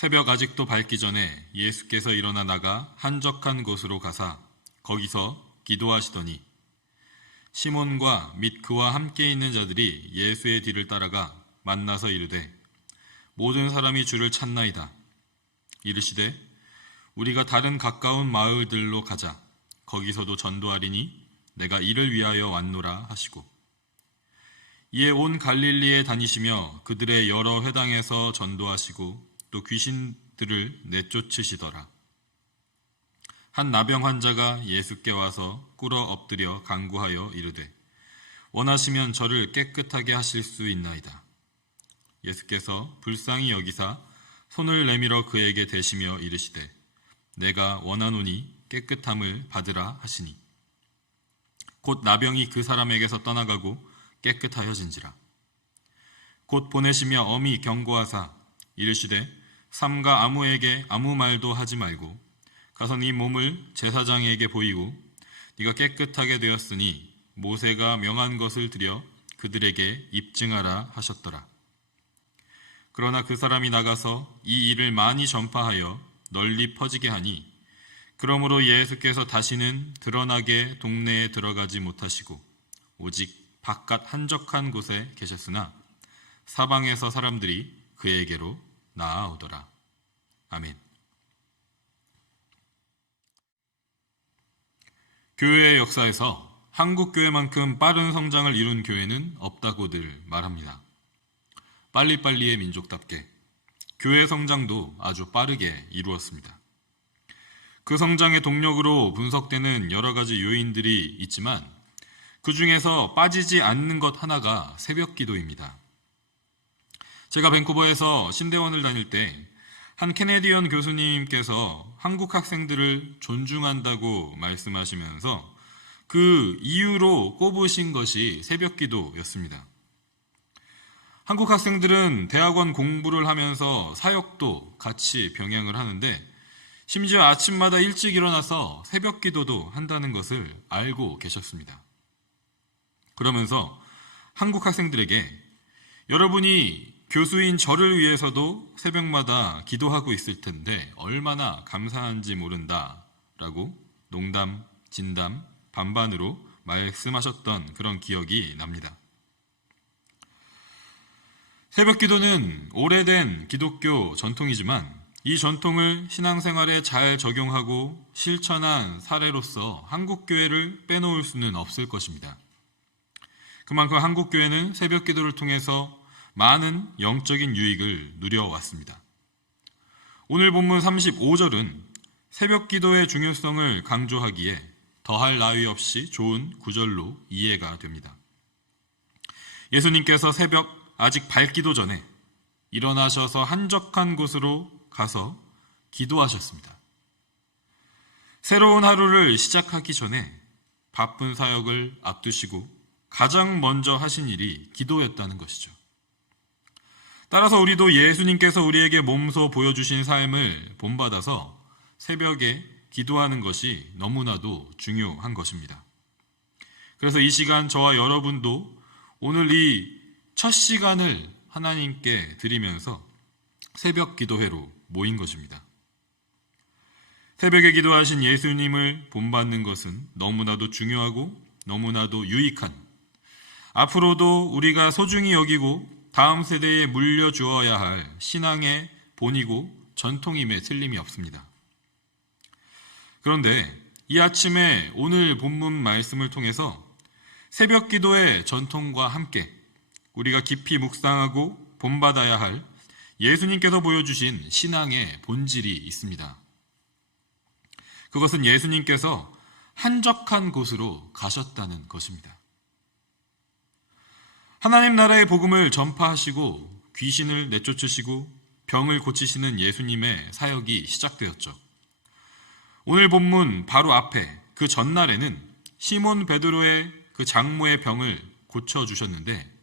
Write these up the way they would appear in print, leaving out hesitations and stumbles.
새벽 아직도 밝기 전에 예수께서 일어나 나가 한적한 곳으로 가사 거기서 기도하시더니 시몬과 및 그와 함께 있는 자들이 예수의 뒤를 따라가 만나서 이르되 모든 사람이 주를 찾나이다. 이르시되 우리가 다른 가까운 마을들로 가자. 거기서도 전도하리니 내가 이를 위하여 왔노라 하시고 이에 온 갈릴리에 다니시며 그들의 여러 회당에서 전도하시고 또 귀신들을 내쫓으시더라. 한 나병 환자가 예수께 와서 꿇어 엎드려 간구하여 이르되 원하시면 저를 깨끗하게 하실 수 있나이다. 예수께서 불쌍히 여기사 손을 내밀어 그에게 대시며 이르시되 내가 원하노니 깨끗함을 받으라 하시니 곧 나병이 그 사람에게서 떠나가고 깨끗하여진지라. 곧 보내시며 엄히 경고하사 이르시되 삼가 아무에게 아무 말도 하지 말고 가서 네 몸을 제사장에게 보이고 네가 깨끗하게 되었으니 모세가 명한 것을 드려 그들에게 입증하라 하셨더라. 그러나 그 사람이 나가서 이 일을 많이 전파하여 널리 퍼지게 하니 그러므로 예수께서 다시는 드러나게 동네에 들어가지 못하시고 오직 바깥 한적한 곳에 계셨으나 사방에서 사람들이 그에게로 나아오더라. 아멘. 교회의 역사에서 한국 교회만큼 빠른 성장을 이룬 교회는 없다고들 말합니다. 빨리빨리의 민족답게 교회 성장도 아주 빠르게 이루었습니다. 그 성장의 동력으로 분석되는 여러 가지 요인들이 있지만 그 중에서 빠지지 않는 것 하나가 새벽 기도입니다. 제가 밴쿠버에서 신대원을 다닐 때 한 캐네디언 교수님께서 한국 학생들을 존중한다고 말씀하시면서 그 이유로 꼽으신 것이 새벽 기도였습니다. 한국 학생들은 대학원 공부를 하면서 사역도 같이 병행을 하는데 심지어 아침마다 일찍 일어나서 새벽 기도도 한다는 것을 알고 계셨습니다. 그러면서 한국 학생들에게 여러분이 교수인 저를 위해서도 새벽마다 기도하고 있을 텐데 얼마나 감사한지 모른다라고 농담, 진담, 반반으로 말씀하셨던 그런 기억이 납니다. 새벽 기도는 오래된 기독교 전통이지만 이 전통을 신앙생활에 잘 적용하고 실천한 사례로서 한국교회를 빼놓을 수는 없을 것입니다. 그만큼 한국교회는 새벽 기도를 통해서 많은 영적인 유익을 누려왔습니다. 오늘 본문 35절은 새벽 기도의 중요성을 강조하기에 더할 나위 없이 좋은 구절로 이해가 됩니다. 예수님께서 새벽 아직 밝기도 전에 일어나셔서 한적한 곳으로 가서 기도하셨습니다. 새로운 하루를 시작하기 전에 바쁜 사역을 앞두시고 가장 먼저 하신 일이 기도였다는 것이죠. 따라서 우리도 예수님께서 우리에게 몸소 보여주신 삶을 본받아서 새벽에 기도하는 것이 너무나도 중요한 것입니다. 그래서 이 시간 저와 여러분도 오늘 이 첫 시간을 하나님께 드리면서 새벽 기도회로 모인 것입니다. 새벽에 기도하신 예수님을 본받는 것은 너무나도 중요하고 너무나도 유익한, 앞으로도 우리가 소중히 여기고 다음 세대에 물려주어야 할 신앙의 본이고 전통임에 틀림이 없습니다. 그런데 이 아침에 오늘 본문 말씀을 통해서 새벽 기도의 전통과 함께 우리가 깊이 묵상하고 본받아야 할 예수님께서 보여주신 신앙의 본질이 있습니다. 그것은 예수님께서 한적한 곳으로 가셨다는 것입니다. 하나님 나라의 복음을 전파하시고 귀신을 내쫓으시고 병을 고치시는 예수님의 사역이 시작되었죠. 오늘 본문 바로 앞에 그 전날에는 시몬 베드로의 그 장모의 병을 고쳐주셨는데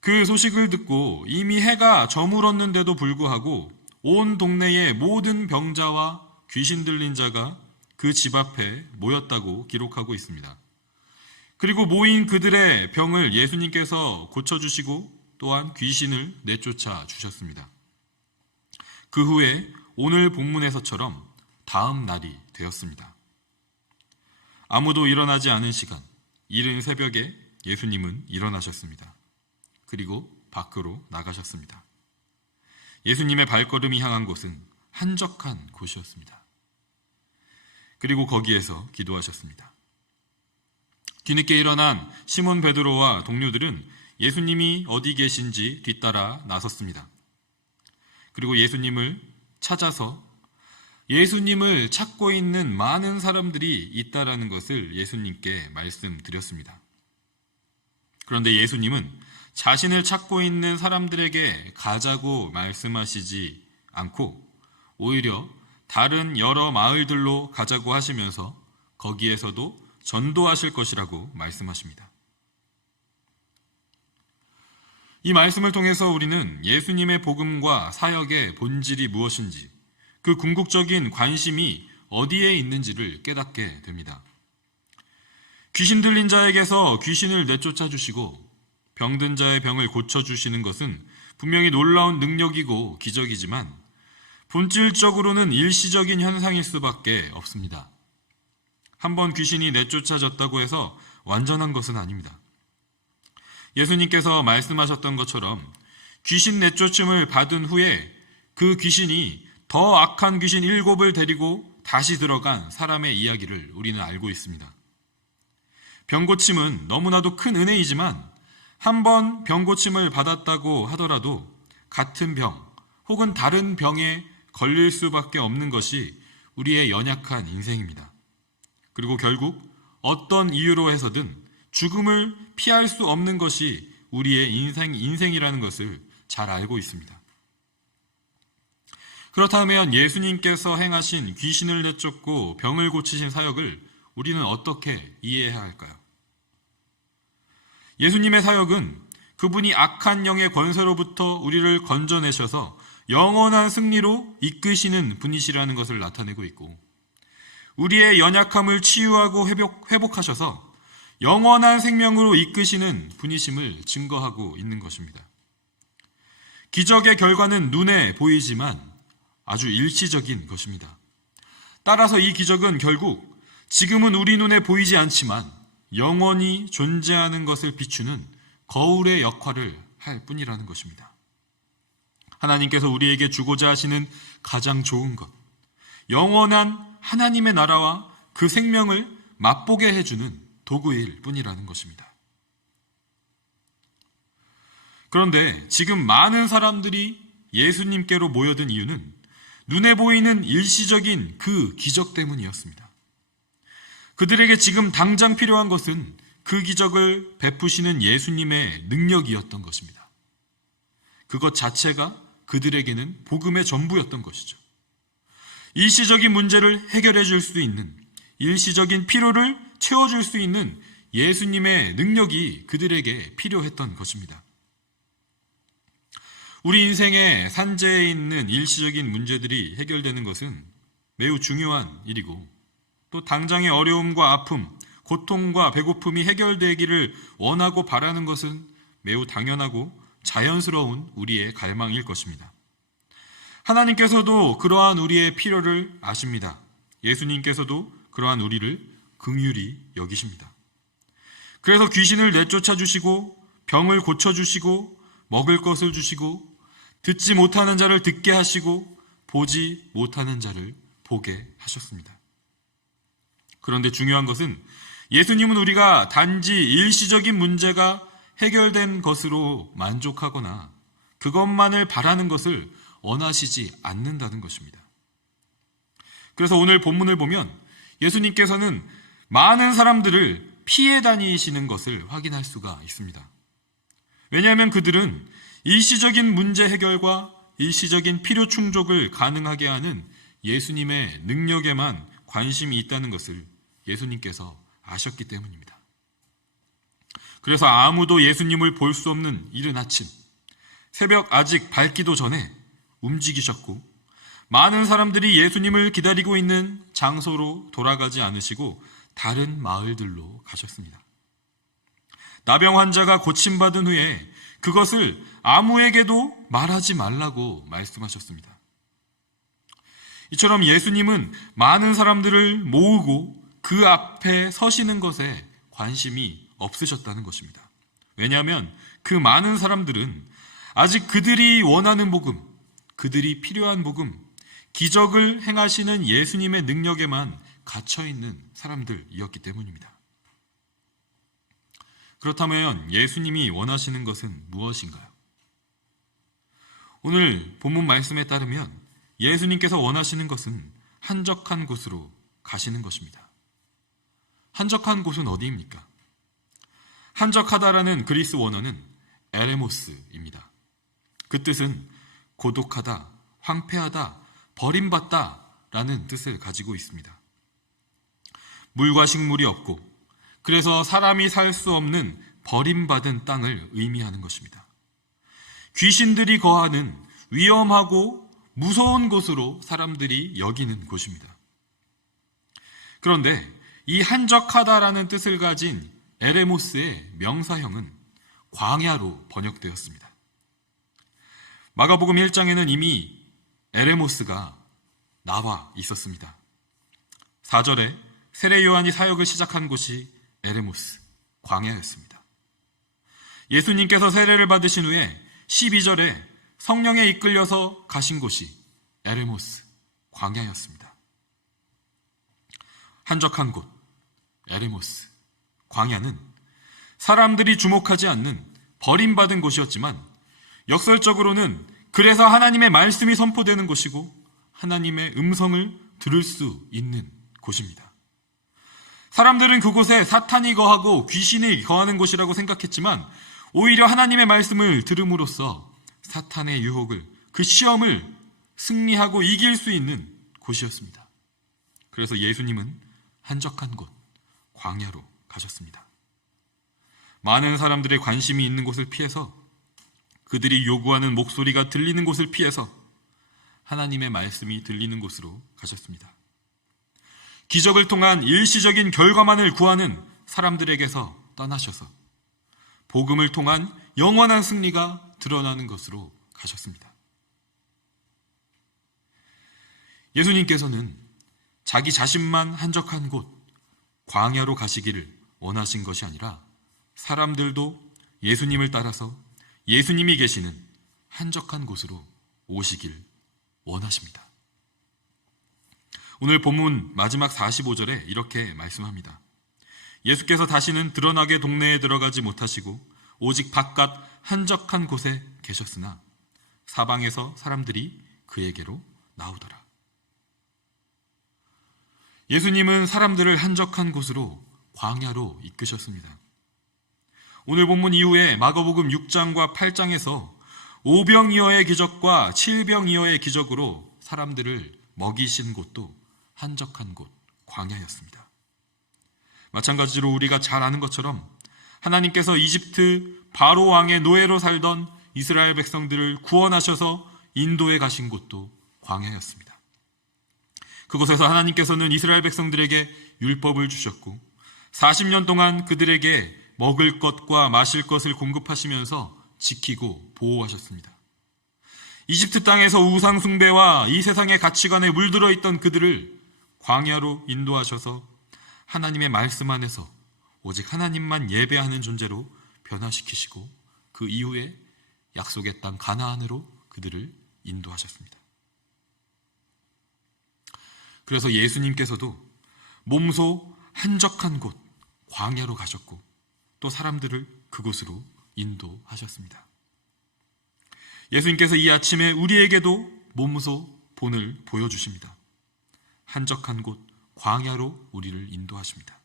그 소식을 듣고 이미 해가 저물었는데도 불구하고 온 동네의 모든 병자와 귀신 들린 자가 그 집 앞에 모였다고 기록하고 있습니다. 그리고 모인 그들의 병을 예수님께서 고쳐주시고 또한 귀신을 내쫓아 주셨습니다. 그 후에 오늘 본문에서처럼 다음 날이 되었습니다. 아무도 일어나지 않은 시간, 이른 새벽에 예수님은 일어나셨습니다. 그리고 밖으로 나가셨습니다. 예수님의 발걸음이 향한 곳은 한적한 곳이었습니다. 그리고 거기에서 기도하셨습니다. 뒤늦게 일어난 시몬 베드로와 동료들은 예수님이 어디 계신지 뒤따라 나섰습니다. 그리고 예수님을 찾아서 예수님을 찾고 있는 많은 사람들이 있다라는 것을 예수님께 말씀드렸습니다. 그런데 예수님은 자신을 찾고 있는 사람들에게 가자고 말씀하시지 않고 오히려 다른 여러 마을들로 가자고 하시면서 거기에서도 전도하실 것이라고 말씀하십니다. 이 말씀을 통해서 우리는 예수님의 복음과 사역의 본질이 무엇인지, 그 궁극적인 관심이 어디에 있는지를 깨닫게 됩니다. 귀신 들린 자에게서 귀신을 내쫓아 주시고 병든 자의 병을 고쳐주시는 것은 분명히 놀라운 능력이고 기적이지만 본질적으로는 일시적인 현상일 수밖에 없습니다. 한번 귀신이 내쫓아졌다고 해서 완전한 것은 아닙니다. 예수님께서 말씀하셨던 것처럼 귀신 내쫓음을 받은 후에 그 귀신이 더 악한 귀신 7을 데리고 다시 들어간 사람의 이야기를 우리는 알고 있습니다. 병고침은 너무나도 큰 은혜이지만 한 번 병고침을 받았다고 하더라도 같은 병 혹은 다른 병에 걸릴 수밖에 없는 것이 우리의 연약한 인생입니다. 그리고 결국 어떤 이유로 해서든 죽음을 피할 수 없는 것이 우리의 인생이라는 것을 잘 알고 있습니다. 그렇다면 예수님께서 행하신 귀신을 내쫓고 병을 고치신 사역을 우리는 어떻게 이해해야 할까요? 예수님의 사역은 그분이 악한 영의 권세로부터 우리를 건져내셔서 영원한 승리로 이끄시는 분이시라는 것을 나타내고 있고, 우리의 연약함을 치유하고 회복하셔서 영원한 생명으로 이끄시는 분이심을 증거하고 있는 것입니다. 기적의 결과는 눈에 보이지만 아주 일시적인 것입니다. 따라서 이 기적은 결국 지금은 우리 눈에 보이지 않지만 영원히 존재하는 것을 비추는 거울의 역할을 할 뿐이라는 것입니다. 하나님께서 우리에게 주고자 하시는 가장 좋은 것, 영원한 하나님의 나라와 그 생명을 맛보게 해주는 도구일 뿐이라는 것입니다. 그런데 지금 많은 사람들이 예수님께로 모여든 이유는 눈에 보이는 일시적인 그 기적 때문이었습니다. 그들에게 지금 당장 필요한 것은 그 기적을 베푸시는 예수님의 능력이었던 것입니다. 그것 자체가 그들에게는 복음의 전부였던 것이죠. 일시적인 문제를 해결해 줄 수 있는, 일시적인 필요를 채워줄 수 있는 예수님의 능력이 그들에게 필요했던 것입니다. 우리 인생의 산재에 있는 일시적인 문제들이 해결되는 것은 매우 중요한 일이고, 또 당장의 어려움과 아픔, 고통과 배고픔이 해결되기를 원하고 바라는 것은 매우 당연하고 자연스러운 우리의 갈망일 것입니다. 하나님께서도 그러한 우리의 필요를 아십니다. 예수님께서도 그러한 우리를 긍휼히 여기십니다. 그래서 귀신을 내쫓아 주시고, 병을 고쳐 주시고, 먹을 것을 주시고, 듣지 못하는 자를 듣게 하시고, 보지 못하는 자를 보게 하셨습니다. 그런데 중요한 것은 예수님은 우리가 단지 일시적인 문제가 해결된 것으로 만족하거나 그것만을 바라는 것을 원하시지 않는다는 것입니다. 그래서 오늘 본문을 보면 예수님께서는 많은 사람들을 피해 다니시는 것을 확인할 수가 있습니다. 왜냐하면 그들은 일시적인 문제 해결과 일시적인 필요 충족을 가능하게 하는 예수님의 능력에만 관심이 있다는 것을 예수님께서 아셨기 때문입니다. 그래서 아무도 예수님을 볼 수 없는 이른 아침, 새벽 아직 밝기도 전에 움직이셨고, 많은 사람들이 예수님을 기다리고 있는 장소로 돌아가지 않으시고 다른 마을들로 가셨습니다. 나병 환자가 고침받은 후에 그것을 아무에게도 말하지 말라고 말씀하셨습니다. 이처럼 예수님은 많은 사람들을 모으고 그 앞에 서시는 것에 관심이 없으셨다는 것입니다. 왜냐하면 그 많은 사람들은 아직 그들이 원하는 복음, 그들이 필요한 복음, 기적을 행하시는 예수님의 능력에만 갇혀있는 사람들이었기 때문입니다. 그렇다면 예수님이 원하시는 것은 무엇인가요? 오늘 본문 말씀에 따르면 예수님께서 원하시는 것은 한적한 곳으로 가시는 것입니다. 한적한 곳은 어디입니까? 한적하다라는 그리스 원어는 에레모스입니다. 그 뜻은 고독하다, 황폐하다, 버림받다 라는 뜻을 가지고 있습니다. 물과 식물이 없고 그래서 사람이 살 수 없는 버림받은 땅을 의미하는 것입니다. 귀신들이 거하는 위험하고 무서운 곳으로 사람들이 여기는 곳입니다. 그런데 이 한적하다라는 뜻을 가진 에레모스의 명사형은 광야로 번역되었습니다. 마가복음 1장에는 이미 에레모스가 나와 있었습니다. 4절에 세례 요한이 사역을 시작한 곳이 에레모스, 광야였습니다. 예수님께서 세례를 받으신 후에 12절에 성령에 이끌려서 가신 곳이 에레모스, 광야였습니다. 한적한 곳, 에레모스, 광야는 사람들이 주목하지 않는 버림받은 곳이었지만 역설적으로는 그래서 하나님의 말씀이 선포되는 곳이고 하나님의 음성을 들을 수 있는 곳입니다. 사람들은 그곳에 사탄이 거하고 귀신이 거하는 곳이라고 생각했지만 오히려 하나님의 말씀을 들음으로써 사탄의 유혹을, 그 시험을 승리하고 이길 수 있는 곳이었습니다. 그래서 예수님은 한적한 곳, 광야로 가셨습니다. 많은 사람들의 관심이 있는 곳을 피해서, 그들이 요구하는 목소리가 들리는 곳을 피해서 하나님의 말씀이 들리는 곳으로 가셨습니다. 기적을 통한 일시적인 결과만을 구하는 사람들에게서 떠나셔서 복음을 통한 영원한 승리가 드러나는 것으로 가셨습니다. 예수님께서는 자기 자신만 한적한 곳, 광야로 가시기를 원하신 것이 아니라 사람들도 예수님을 따라서 예수님이 계시는 한적한 곳으로 오시길 원하십니다. 오늘 본문 마지막 45절에 이렇게 말씀합니다. 예수께서 다시는 드러나게 동네에 들어가지 못하시고 오직 바깥 한적한 곳에 계셨으나 사방에서 사람들이 그에게로 나오더라. 예수님은 사람들을 한적한 곳으로, 광야로 이끄셨습니다. 오늘 본문 이후에 마가복음 6장과 8장에서 오병이어의 기적과 칠병이어의 기적으로 사람들을 먹이신 곳도 한적한 곳, 광야였습니다. 마찬가지로 우리가 잘 아는 것처럼 하나님께서 이집트 바로 왕의 노예로 살던 이스라엘 백성들을 구원하셔서 인도에 가신 곳도 광야였습니다. 그곳에서 하나님께서는 이스라엘 백성들에게 율법을 주셨고 40년 동안 그들에게 먹을 것과 마실 것을 공급하시면서 지키고 보호하셨습니다. 이집트 땅에서 우상 숭배와 이 세상의 가치관에 물들어 있던 그들을 광야로 인도하셔서 하나님의 말씀 안에서 오직 하나님만 예배하는 존재로 변화시키시고 그 이후에 약속의 땅 가나안으로 그들을 인도하셨습니다. 그래서 예수님께서도 몸소 한적한 곳, 광야로 가셨고 또 사람들을 그곳으로 인도하셨습니다. 예수님께서 이 아침에 우리에게도 몸소 본을 보여주십니다. 한적한 곳, 광야로 우리를 인도하십니다.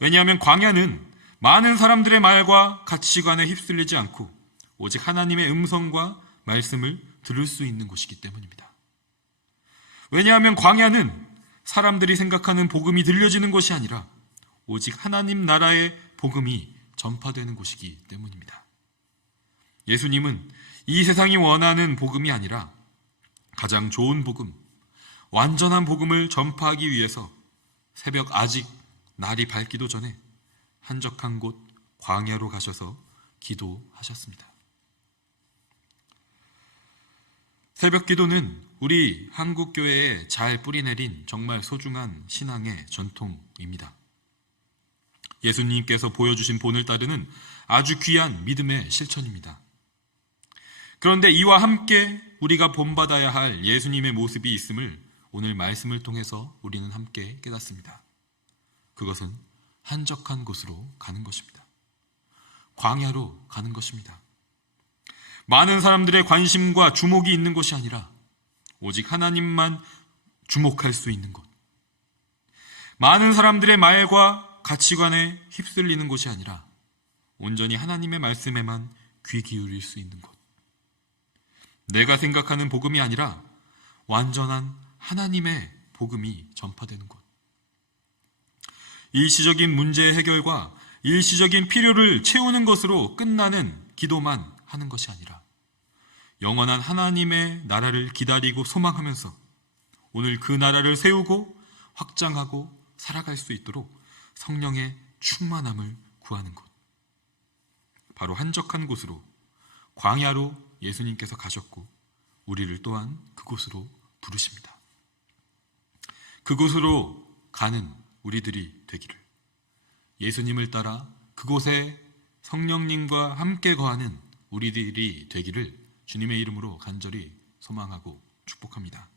왜냐하면 광야는 많은 사람들의 말과 가치관에 휩쓸리지 않고 오직 하나님의 음성과 말씀을 들을 수 있는 곳이기 때문입니다. 왜냐하면 광야는 사람들이 생각하는 복음이 들려지는 곳이 아니라 오직 하나님 나라의 복음이 전파되는 곳이기 때문입니다. 예수님은 이 세상이 원하는 복음이 아니라 가장 좋은 복음, 완전한 복음을 전파하기 위해서 새벽 아직 날이 밝기도 전에 한적한 곳 광야로 가셔서 기도하셨습니다. 새벽 기도는 우리 한국교회에 잘 뿌리내린 정말 소중한 신앙의 전통입니다. 예수님께서 보여주신 본을 따르는 아주 귀한 믿음의 실천입니다. 그런데 이와 함께 우리가 본받아야 할 예수님의 모습이 있음을 오늘 말씀을 통해서 우리는 함께 깨닫습니다. 그것은 한적한 곳으로 가는 것입니다. 광야로 가는 것입니다. 많은 사람들의 관심과 주목이 있는 곳이 아니라 오직 하나님만 주목할 수 있는 곳. 많은 사람들의 말과 가치관에 휩쓸리는 곳이 아니라 온전히 하나님의 말씀에만 귀 기울일 수 있는 곳. 내가 생각하는 복음이 아니라 완전한 하나님의 복음이 전파되는 곳. 일시적인 문제의 해결과 일시적인 필요를 채우는 것으로 끝나는 기도만 하는 것이 아니라 영원한 하나님의 나라를 기다리고 소망하면서 오늘 그 나라를 세우고 확장하고 살아갈 수 있도록 성령의 충만함을 구하는 곳. 바로 한적한 곳으로, 광야로 예수님께서 가셨고 우리를 또한 그곳으로 부르십니다. 그곳으로 가는 우리들이 되기를, 예수님을 따라 그곳에 성령님과 함께 거하는 우리들이 되기를 주님의 이름으로 간절히 소망하고 축복합니다.